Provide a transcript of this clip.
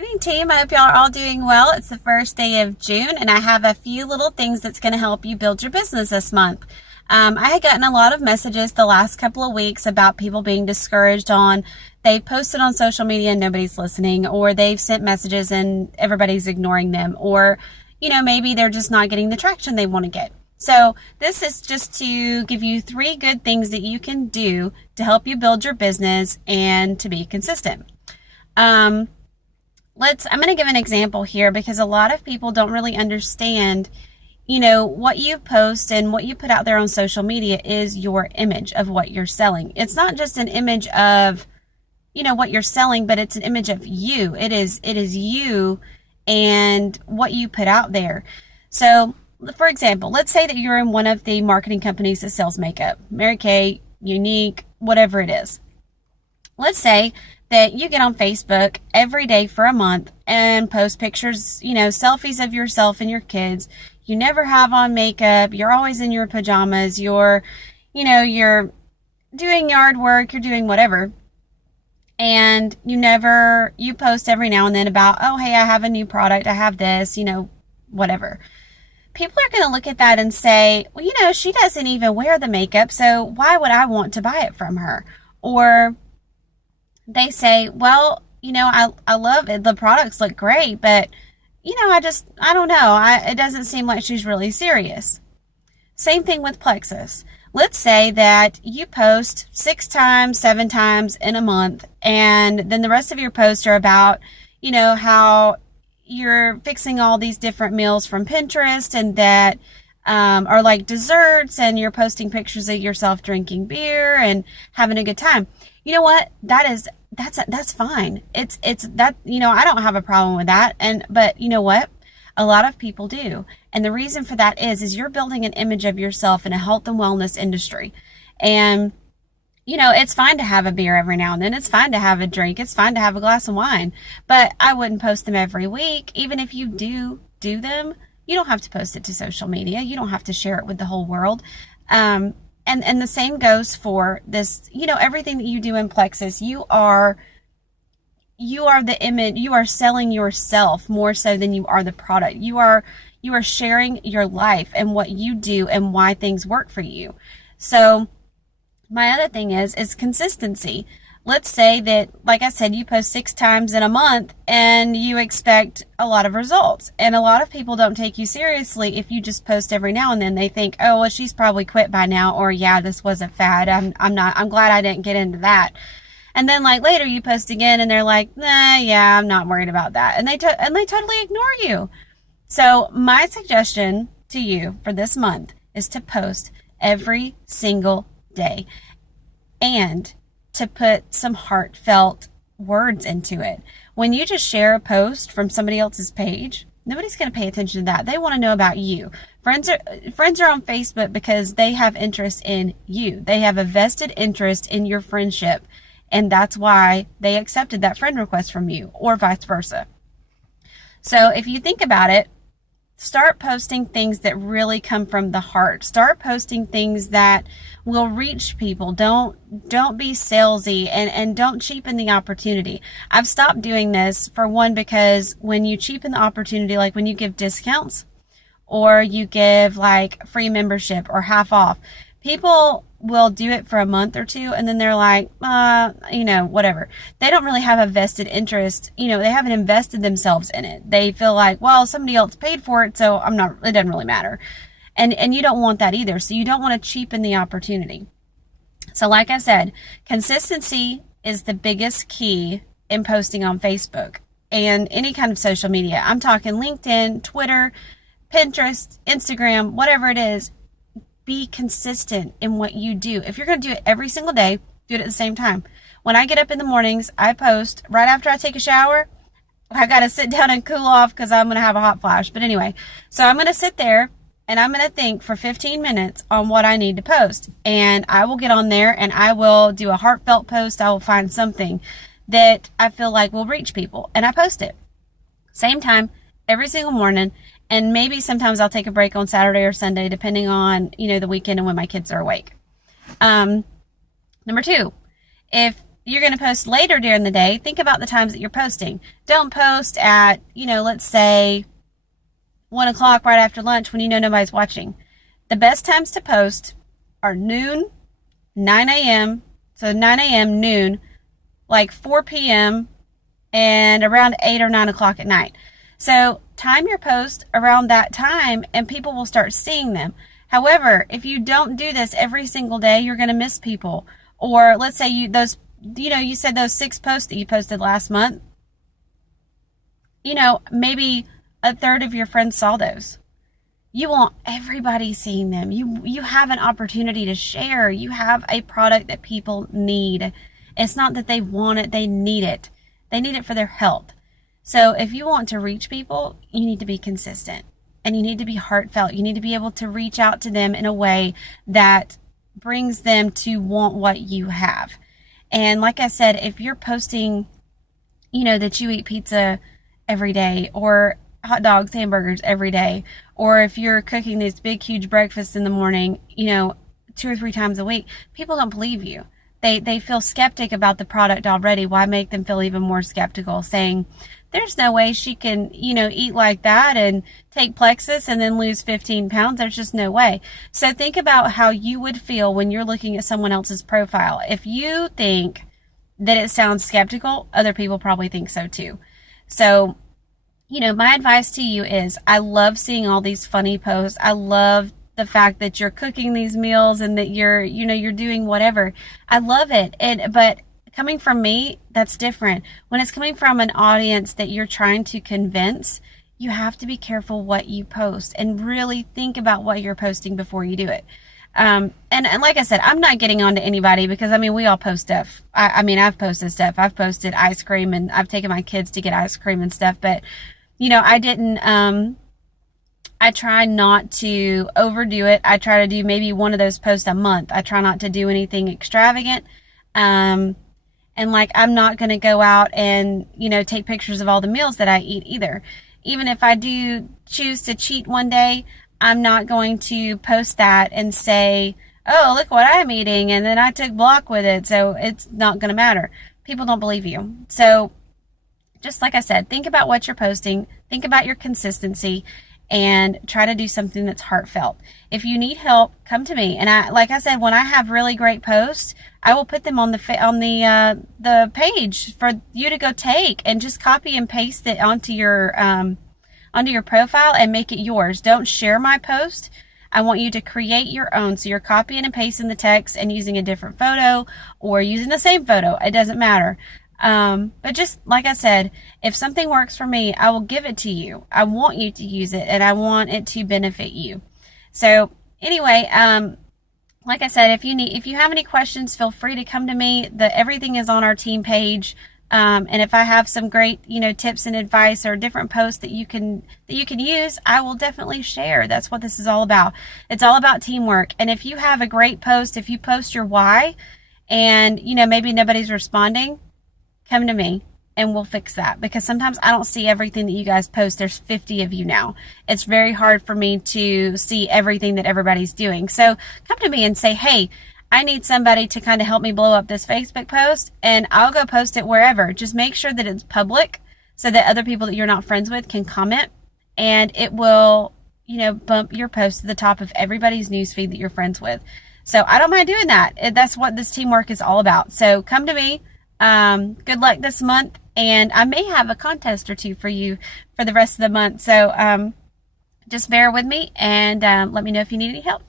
Morning team, I hope y'all are all doing well. It's the first day of June and I have a few little things that's going to help you build your business this month. I had gotten a lot of messages the last couple of weeks about people being discouraged on they posted on social media and nobody's listening, or they've sent messages and everybody's ignoring them, or maybe they're just not getting the traction they want to get. So this is just to give you 3 good things that you can do to help you build your business and to be consistent. I'm going to give an example here because a lot of people don't really understand, what you post and what you put out there on social media is your image of what you're selling. It's not just an image of, what you're selling, but it's an image of you. It is you and what you put out there. So, for example, let's say that you're in one of the marketing companies that sells makeup, Mary Kay, Unique, whatever it is. Let's say that you get on Facebook every day for a month and post pictures, selfies of yourself and your kids. You never have on makeup. You're always in your pajamas. You're doing yard work. You're doing whatever. And you post every now and then about, oh, hey, I have a new product. I have this, whatever. People are going to look at that and say, well, she doesn't even wear the makeup, so why would I want to buy it from her? Or they say, well, I love it. The products look great, but, I don't know. It doesn't seem like she's really serious. Same thing with Plexus. Let's say that you post 6 times, 7 times in a month, and then the rest of your posts are about, how you're fixing all these different meals from Pinterest and that are like desserts, and you're posting pictures of yourself drinking beer and having a good time. You know what? That's fine. It's that, I don't have a problem with that. But you know what? A lot of people do. And the reason for that is you're building an image of yourself in a health and wellness industry. And, it's fine to have a beer every now and then. It's fine to have a drink. It's fine to have a glass of wine. But I wouldn't post them every week. Even if you do them, you don't have to post it to social media. You don't have to share it with the whole world. And the same goes for this, everything that you do in Plexus. You are the image. You are selling yourself more so than you are the product. You are sharing your life and what you do and why things work for you. So my other thing is consistency. Let's say that, like I said, you post 6 times in a month and you expect a lot of results. And a lot of people don't take you seriously if you just post every now and then. They think, oh, well, she's probably quit by now, or yeah, this was a fad. I'm glad I didn't get into that. And then like later you post again and they're like, nah, yeah, I'm not worried about that. And they totally ignore you. So my suggestion to you for this month is to post every single day and to put some heartfelt words into it. When you just share a post from somebody else's page, nobody's going to pay attention to that. They want to know about you. Friends are on Facebook because they have interest in you. They have a vested interest in your friendship. And that's why they accepted that friend request from you, or vice versa. So if you think about it, start posting things that really come from the heart. Start posting things that will reach people. Don't be salesy and don't cheapen the opportunity. I've stopped doing this, for one, because when you cheapen the opportunity, like when you give discounts or you give like free membership or half off, people will do it for a month or two and then they're like, whatever. They don't really have a vested interest. They haven't invested themselves in it. They feel like, well, somebody else paid for it, so it doesn't really matter. And you don't want that either. So you don't want to cheapen the opportunity. So like I said, consistency is the biggest key in posting on Facebook and any kind of social media. I'm talking LinkedIn, Twitter, Pinterest, Instagram, whatever it is. Be consistent in what you do. If you're going to do it every single day, do it at the same time. When I get up in the mornings, I post right after I take a shower. I got to sit down and cool off because I'm going to have a hot flash. But anyway, so I'm going to sit there and I'm going to think for 15 minutes on what I need to post. And I will get on there and I will do a heartfelt post. I will find something that I feel like will reach people. And I post it. Same time, every single morning. And maybe sometimes I'll take a break on Saturday or Sunday, depending on, the weekend and when my kids are awake. Number 2, if you're going to post later during the day, think about the times that you're posting. Don't post at, let's say 1 o'clock right after lunch when you know nobody's watching. The best times to post are noon, 9 a.m., so 9 a.m., noon, like 4 p.m., and around 8 or 9 o'clock at night. So time your post around that time and people will start seeing them. However, if you don't do this every single day, you're going to miss people. Or let's say you said those 6 posts that you posted last month, maybe a third of your friends saw those. You want everybody seeing them. You have an opportunity to share. You have a product that people need. It's not that they want it, they need it. They need it for their health. So if you want to reach people, you need to be consistent and you need to be heartfelt. You need to be able to reach out to them in a way that brings them to want what you have. And like I said, if you're posting, that you eat pizza every day or hot dogs, hamburgers every day, or if you're cooking this big, huge breakfast in the morning, 2 or 3 times a week, people don't believe you. They feel skeptic about the product already. Why make them feel even more skeptical, saying, there's no way she can, eat like that and take Plexus and then lose 15 pounds. There's just no way. So think about how you would feel when you're looking at someone else's profile. If you think that it sounds skeptical, other people probably think so too. So, my advice to you is I love seeing all these funny posts. I love the fact that you're cooking these meals and that you're doing whatever. I love it. But coming from me, that's different. When it's coming from an audience that you're trying to convince, you have to be careful what you post and really think about what you're posting before you do it. And like I said, I'm not getting on to anybody because, we all post stuff. I've posted stuff. I've posted ice cream and I've taken my kids to get ice cream and stuff. But, I didn't, I try not to overdo it. I try to do maybe one of those posts a month. I try not to do anything extravagant. And I'm not going to go out and, take pictures of all the meals that I eat either. Even if I do choose to cheat one day, I'm not going to post that and say, oh, look what I'm eating. And then I took block with it. So it's not going to matter. People don't believe you. So just like I said, think about what you're posting. Think about your consistency. And try to do something that's heartfelt. If you need help, come to me. And like I said, when I have really great posts, I will put them on the page for you to go take and just copy and paste it onto your profile and make it yours. Don't share my post. I want you to create your own. So you're copying and pasting the text and using a different photo or using the same photo. It doesn't matter. But just like I said, if something works for me, I will give it to you. I want you to use it and I want it to benefit you. So anyway, like I said, if you have any questions, feel free to come to me. Everything is on our team page. And if I have some great, tips and advice or different posts that you can use, I will definitely share. That's what this is all about. It's all about teamwork. And if you have a great post, if you post your why and, maybe nobody's responding, come to me and we'll fix that, because sometimes I don't see everything that you guys post. There's 50 of you now. It's very hard for me to see everything that everybody's doing. So come to me and say, hey, I need somebody to kind of help me blow up this Facebook post, and I'll go post it wherever. Just make sure that it's public so that other people that you're not friends with can comment, and it will, bump your post to the top of everybody's newsfeed that you're friends with. So I don't mind doing that. That's what this teamwork is all about. So come to me. Good luck this month, and I may have a contest or two for you for the rest of the month. So just bear with me and let me know if you need any help.